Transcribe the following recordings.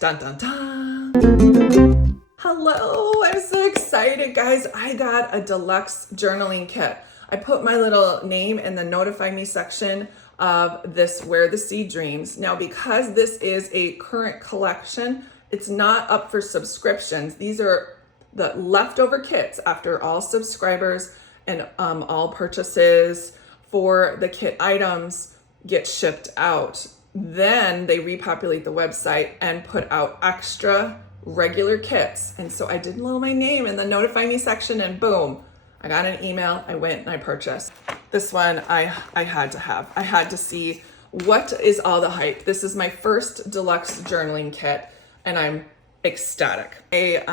Dun, dun, dun. Hello, I'm so excited, guys. I got a deluxe journaling kit. I put my little name in the notify me section of this Where the Seed Dreams. Now, because this is a current collection, it's not up for subscriptions. These are the leftover kits after all subscribers and all purchases for the kit items get shipped out. Then they repopulate the website and put out extra regular kits. And so I did my name in the notify me section, and boom, I got an email. I went and I purchased this one. I had to have. I had to see what is all the hype. This is my first deluxe journaling kit, and I'm ecstatic. A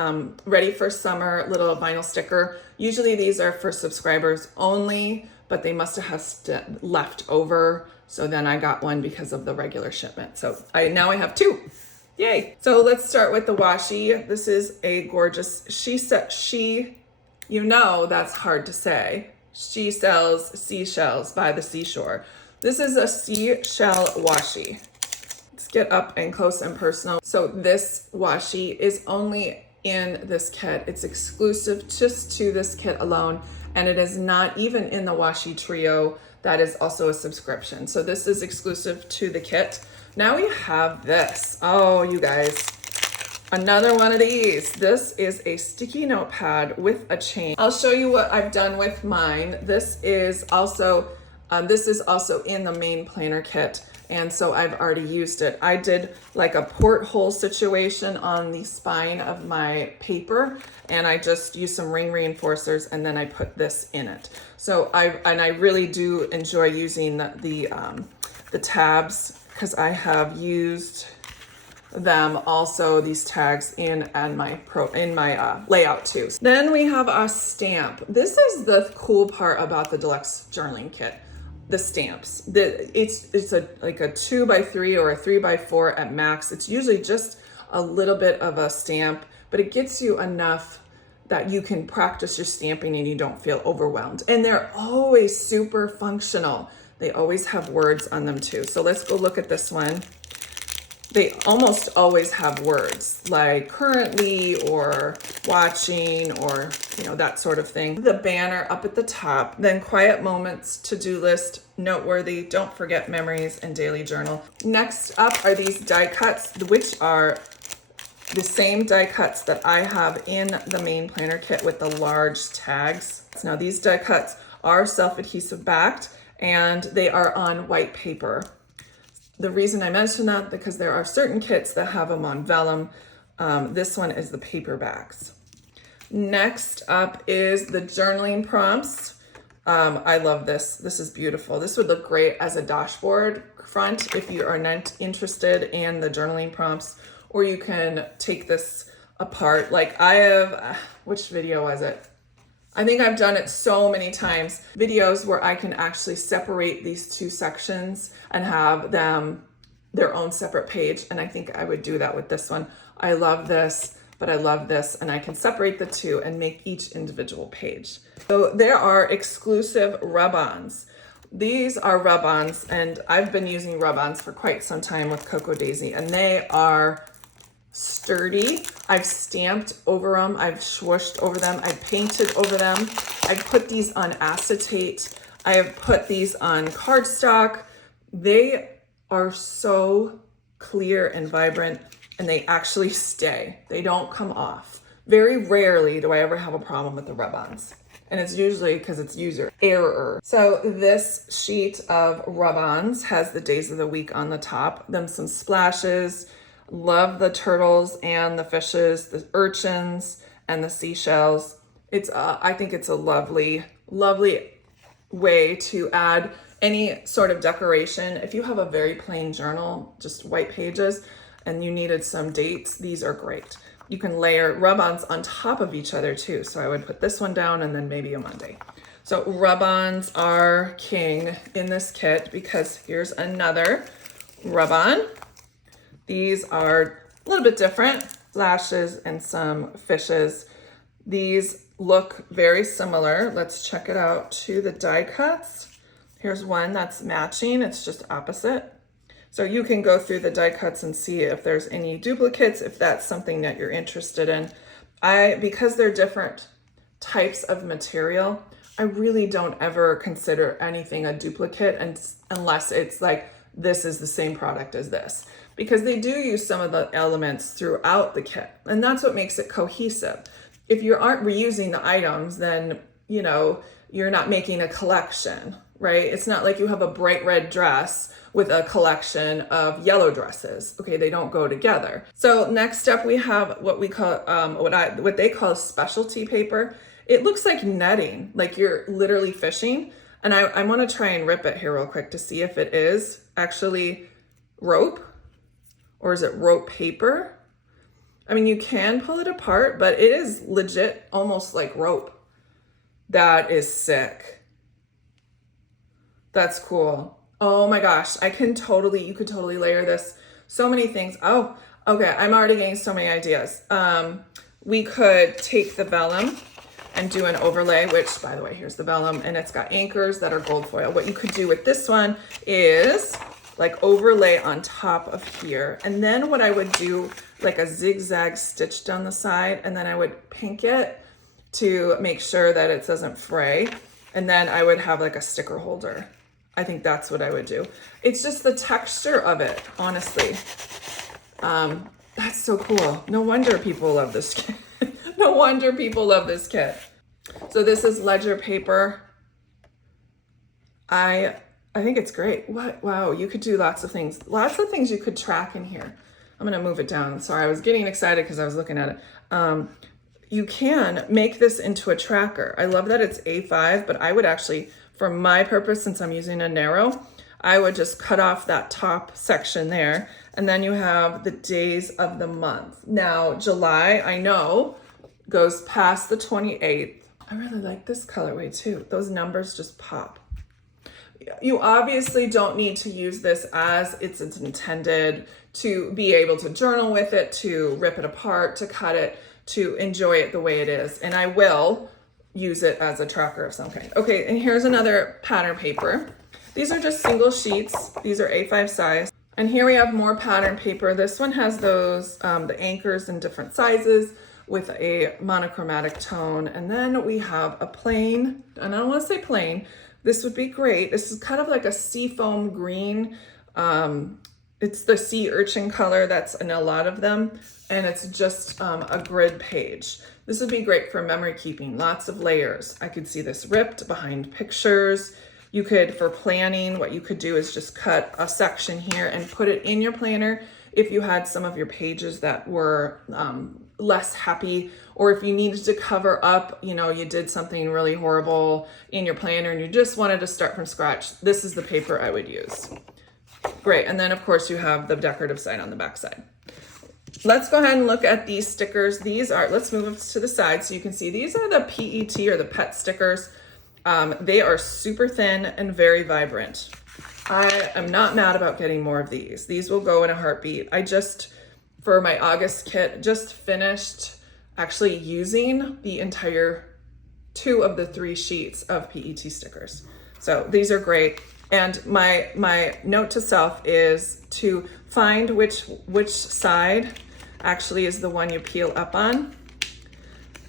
ready for summer little vinyl sticker. Usually these are for subscribers only, but they must have left over. So then I got one because of the regular shipment. So now I have two. Yay. So let's start with the washi. This is a gorgeous, you know that's hard to say. She sells seashells by the seashore. This is a seashell washi. Let's get up and close and personal. So this washi is only in this kit. It's exclusive just to this kit alone, and it is not even in the washi trio. That is also a subscription. So this is exclusive to the kit. Now we have this. Oh, you guys, another one of these. This is a sticky notepad with a chain. I'll show you what I've done with mine. This is also in the main planner kit. And so I've already used it. I did like a porthole situation on the spine of my paper, and I just used some ring reinforcers, and then I put this in it. So I really do enjoy using the tabs, because I have used them also, these tags in my layout too. Then we have a stamp. This is the cool part about the deluxe journaling kit. The stamps. It's like a 2x3 or a 3x4 at max. It's usually just a little bit of a stamp, but it gets you enough that you can practice your stamping and you don't feel overwhelmed. And they're always super functional. They always have words on them too. So let's go look at this one. They almost always have words like currently or watching or, that sort of thing. The banner up at the top, then quiet moments, to-do list, noteworthy, don't forget memories, and daily journal. Next up are these die cuts, which are the same die cuts that I have in the main planner kit with the large tags. Now these die cuts are self-adhesive backed, and they are on white paper. The reason I mention that, because there are certain kits that have them on vellum. This one is the paperbacks. Next up is the journaling prompts. I love this. This is beautiful. This would look great as a dashboard front if you are not interested in the journaling prompts, or you can take this apart. Like I have, which video was it? I think I've done it so many times, videos where I can actually separate these two sections and have them their own separate page. And I think I would do that with this one. I love this, but I love this, and I can separate the two and make each individual page. So there are exclusive rub-ons. These are rub-ons, and I've been using rub-ons for quite some time with KRODesigns, and they are sturdy. I've stamped over them, I've swooshed over them, I've painted over them. I've put these on acetate. I have put these on cardstock. They are so clear and vibrant, and they actually stay. They don't come off. Very rarely do I ever have a problem with the rub-ons, and it's usually because it's user error. So this sheet of rub-ons has the days of the week on the top, then some splashes. Love the turtles and the fishes, the urchins and the seashells. I think it's a lovely, lovely way to add any sort of decoration. If you have a very plain journal, just white pages, and you needed some dates, these are great. You can layer rub-ons on top of each other too. So I would put this one down and then maybe a Monday. So rub-ons are king in this kit, because here's another rub-on. These are a little bit different, flashes and some fishes. These look very similar. Let's check it out to the die cuts. Here's one that's matching, it's just opposite. So you can go through the die cuts and see if there's any duplicates, if that's something that you're interested in. Because they're different types of material, I really don't ever consider anything a duplicate unless it's like, this is the same product as this, because they do use some of the elements throughout the kit, and that's what makes it cohesive. If you aren't reusing the items, then, you know, you're not making a collection, right? It's not like you have a bright red dress with a collection of yellow dresses. Okay, they don't go together. So next up, we have what we call, what they call specialty paper. It looks like netting, like you're literally fishing. And I want to try and rip it here real quick to see if it is actually rope, or is it rope paper? I mean, you can pull it apart, but it is legit almost like rope. That is sick. That's cool. Oh my gosh, you could totally layer this. So many things. Oh, okay, I'm already getting so many ideas. We could take the vellum and do an overlay, which, by the way, here's the vellum, and it's got anchors that are gold foil. What you could do with this one is like overlay on top of here. And then what I would do, like a zigzag stitch down the side, and then I would pink it to make sure that it doesn't fray. And then I would have like a sticker holder. I think that's what I would do. It's just the texture of it, honestly. That's so cool. No wonder people love this kit. No wonder people love this kit. So this is ledger paper. I think it's great. Wow, you could do lots of things. Lots of things you could track in here. I'm gonna move it down. Sorry, I was getting excited because I was looking at it. You can make this into a tracker. I love that it's A5, but I would actually, for my purpose, since I'm using a narrow, I would just cut off that top section there, and then you have the days of the month. Now, July, I know, goes past the 28th. I really like this colorway too. Those numbers just pop. You obviously don't need to use this as it's intended, to be able to journal with it, to rip it apart, to cut it, to enjoy it the way it is. And I will use it as a tracker of some kind. Okay, and here's another pattern paper. These are just single sheets. These are A5 size. And here we have more pattern paper. This one has those, the anchors in different sizes with a monochromatic tone. And then we have a plain, and I don't want to say plain, this would be great. This is kind of like a seafoam green. It's the sea urchin color that's in a lot of them. And it's just a grid page. This would be great for memory keeping, lots of layers. I could see this ripped behind pictures. You could, for planning, what you could do is just cut a section here and put it in your planner if you had some of your pages that were less happy, or if you needed to cover up, you know, you did something really horrible in your planner and you just wanted to start from scratch. This is the paper I would use. Great, and then of course you have the decorative side on the back side. Let's go ahead and look at these stickers. These are, let's move up to the side so you can see, these are the PET or the pet stickers. They are super thin and very vibrant. I am not mad about getting more of these. These will go in a heartbeat. I just, for my August kit, just finished actually using the entire 2 of the 3 sheets of PET stickers. So these are great. And my note to self is to find which side actually is the one you peel up on.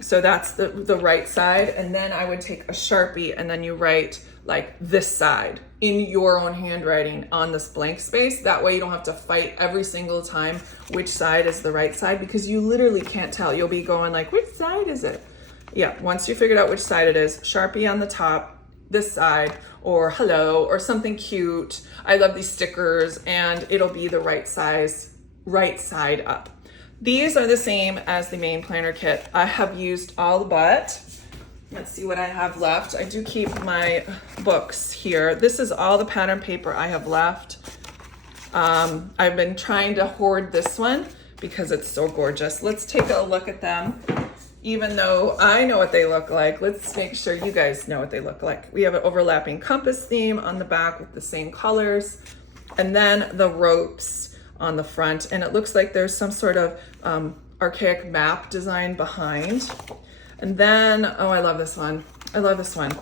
So that's the right side. And then I would take a Sharpie and then you write like this side in your own handwriting on this blank space. That way you don't have to fight every single time which side is the right side, because you literally can't tell. You'll be going like, which side is it? Yeah, once you figured out which side it is, Sharpie on the top, this side, or hello, or something cute. I love these stickers, and it'll be the right size, right side up. These are the same as the main planner kit. I have used all but, let's see what I have left. I do keep my books here. This is all the pattern paper I have left. I've been trying to hoard this one because it's so gorgeous. Let's take a look at them. Even though I know what they look like, let's make sure you guys know what they look like. We have an overlapping compass theme on the back with the same colors, and then the ropes on the front. And it looks like there's some sort of archaic map design behind. And then, oh, I love this one. I love this one.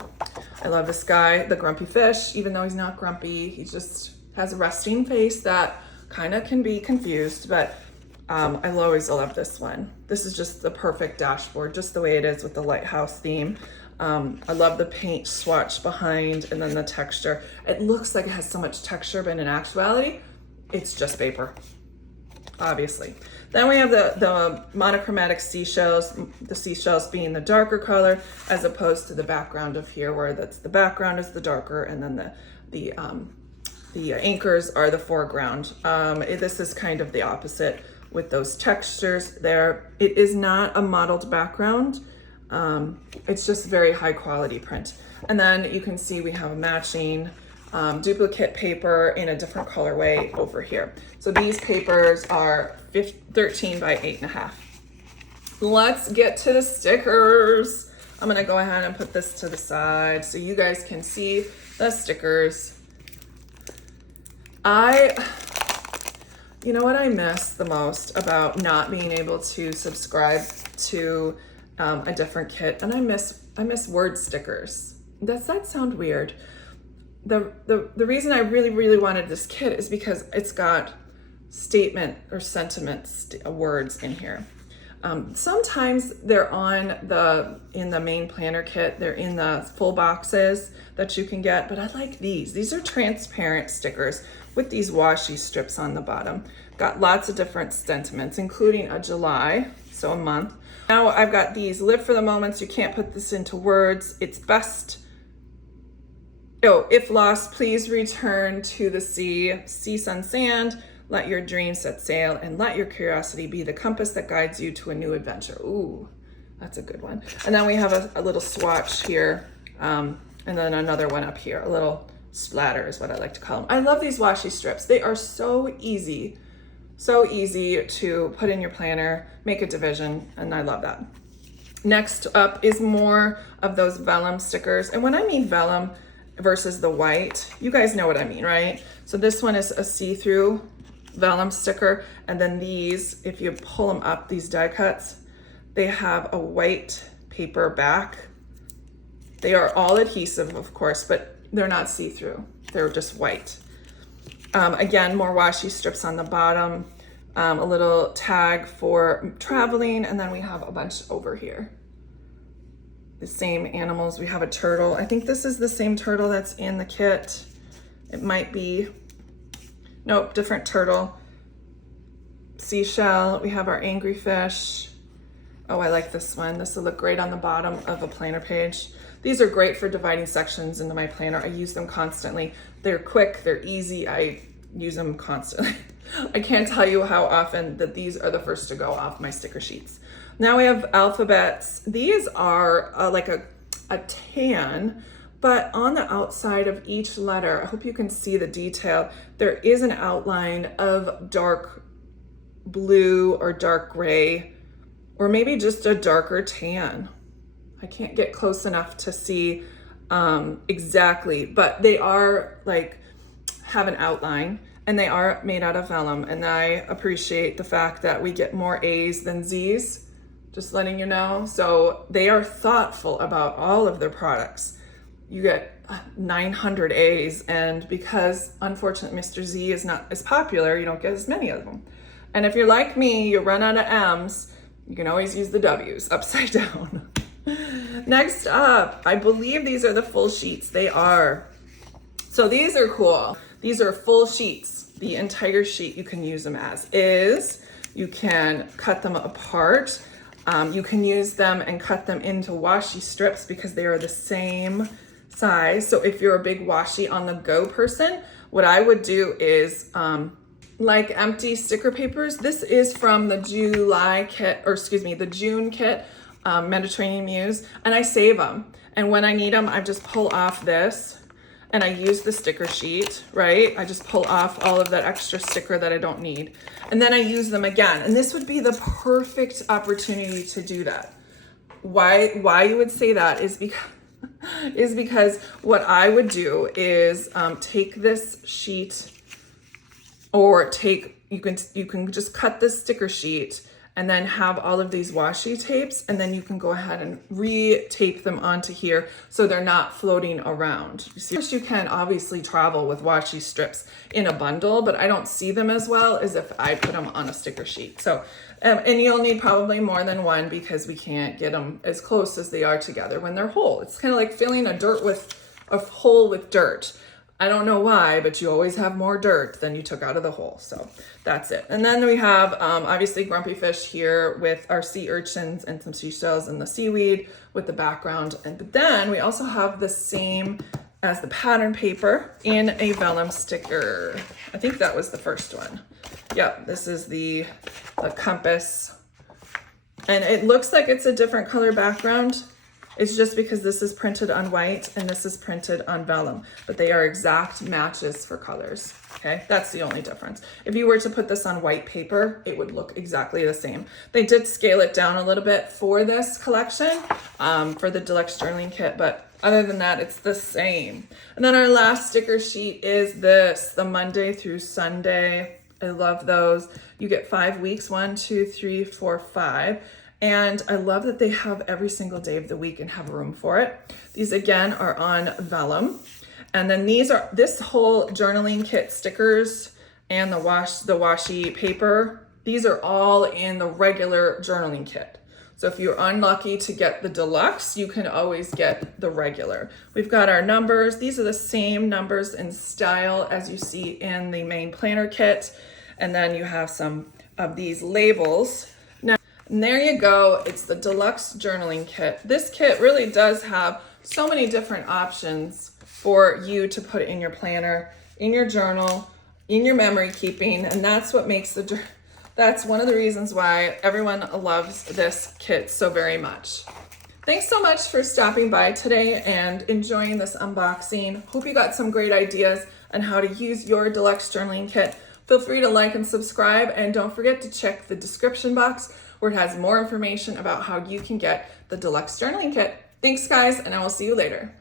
I love this guy, the grumpy fish, even though he's not grumpy. He's just Has a resting face that kind of can be confused, but I always love this one. This is just the perfect dashboard, just the way it is with the lighthouse theme. I love the paint swatch behind and then the texture. It looks like it has so much texture, but in actuality, it's just paper, obviously. Then we have the monochromatic seashells, the seashells being the darker color as opposed to the background of here where that's the background is the darker and then the anchors are the foreground. This is kind of the opposite with those textures there. It is not a modeled background. It's just very high quality print. And then you can see we have a matching duplicate paper in a different colorway over here. So these papers are 13 by 8.5. Let's get to the stickers. I'm gonna go ahead and put this to the side so you guys can see the stickers. You know what I miss the most about not being able to subscribe to a different kit, and I miss word stickers. Does that sound weird? The reason I really wanted this kit is because it's got statement or sentiment words in here. Sometimes they're in the main planner kit, they're in the full boxes that you can get, but I like these. These are transparent stickers with these washi strips on the bottom. Got lots of different sentiments, including a July, so a month. Now I've got these, live for the moments, you can't put this into words. It's best, if lost, please return to the sea, sun, sand. Let your dreams set sail and let your curiosity be the compass that guides you to a new adventure. Ooh, that's a good one. And then we have a little swatch here, and then another one up here, a little splatter is what I like to call them. I love these washi strips. They are so easy to put in your planner, make a division, and I love that. Next up is more of those vellum stickers. And when I mean vellum versus the white, you guys know what I mean, right? So this one is a see-through vellum sticker, and then these, if you pull them up, these die cuts, they have a white paper back. They are all adhesive, of course, but they're not see-through. They're just white. Again, more washi strips on the bottom, a little tag for traveling, and then we have a bunch over here. The same animals. We have a turtle. I think this is the same turtle that's in the kit. It might be. Nope, different turtle. Seashell. We have our angry fish. Oh, I like this one. This will look great on the bottom of a planner page. These are great for dividing sections into my planner. I use them constantly. They're quick, they're easy. I use them constantly. I can't tell you how often that these are the first to go off my sticker sheets. Now we have alphabets. These are like a tan, but on the outside of each letter, I hope you can see the detail, there is an outline of dark blue or dark gray, or maybe just a darker tan. I can't get close enough to see exactly, but they are have an outline, and they are made out of vellum, and I appreciate the fact that we get more A's than Z's, just letting you know. So they are thoughtful about all of their products. You get 900 A's, and because unfortunately Mr. Z is not as popular, you don't get as many of them. And if you're like me, you run out of M's, you can always use the W's upside down. Next up, I believe these are the full sheets. They are. So these are cool. These are full sheets. The entire sheet you can use them as is. You can cut them apart. You can use them and cut them into washi strips because they are the same size. So if you're a big washi on the go person, what I would do is like empty sticker papers. This is from the July kit, or excuse me, the June kit, Mediterranean Muse, and I save them. And when I need them, I just pull off this and I use the sticker sheet, right? I just pull off all of that extra sticker that I don't need. And then I use them again. And this would be the perfect opportunity to do that. Why you would say that is because what I would do is take this sheet, or you can just cut this sticker sheet and then have all of these washi tapes, and then you can go ahead and re-tape them onto here so they're not floating around. You see, you can obviously travel with washi strips in a bundle, but I don't see them as well as if I put them on a sticker sheet. So, and you'll need probably more than one because we can't get them as close as they are together when they're whole. It's kind of like filling a hole with dirt. I don't know why, but you always have more dirt than you took out of the hole. So that's it. And then we have obviously Grumpy Fish here with our sea urchins and some seashells and the seaweed with the background. But then we also have the same as the pattern paper in a vellum sticker. I think that was the first one. Yeah, this is the compass. And it looks like it's a different color background. It's just because this is printed on white and this is printed on vellum, but they are exact matches for colors, okay? That's the only difference. If you were to put this on white paper, it would look exactly the same. They did scale it down a little bit for this collection, for the Deluxe Journaling Kit, but other than that, it's the same. And then our last sticker sheet is this, the Monday through Sunday. I love those. You get 5 weeks, 1, 2, 3, 4, 5. And I love that they have every single day of the week and have room for it. These again are on vellum. And then this whole journaling kit stickers and the washi paper, these are all in the regular journaling kit. So if you're unlucky to get the deluxe, you can always get the regular. We've got our numbers. These are the same numbers and style as you see in the main planner kit. And then you have some of these labels. And there you go, it's the Deluxe Journaling Kit. This kit really does have so many different options for you to put in your planner, in your journal, in your memory keeping, and that's what makes that's one of the reasons why everyone loves this kit so very much. Thanks so much for stopping by today and enjoying this unboxing. Hope you got some great ideas on how to use your Deluxe Journaling Kit. Feel free to like and subscribe, and don't forget to check the description box where it has more information about how you can get the Deluxe Journaling Kit. Thanks guys, and I will see you later.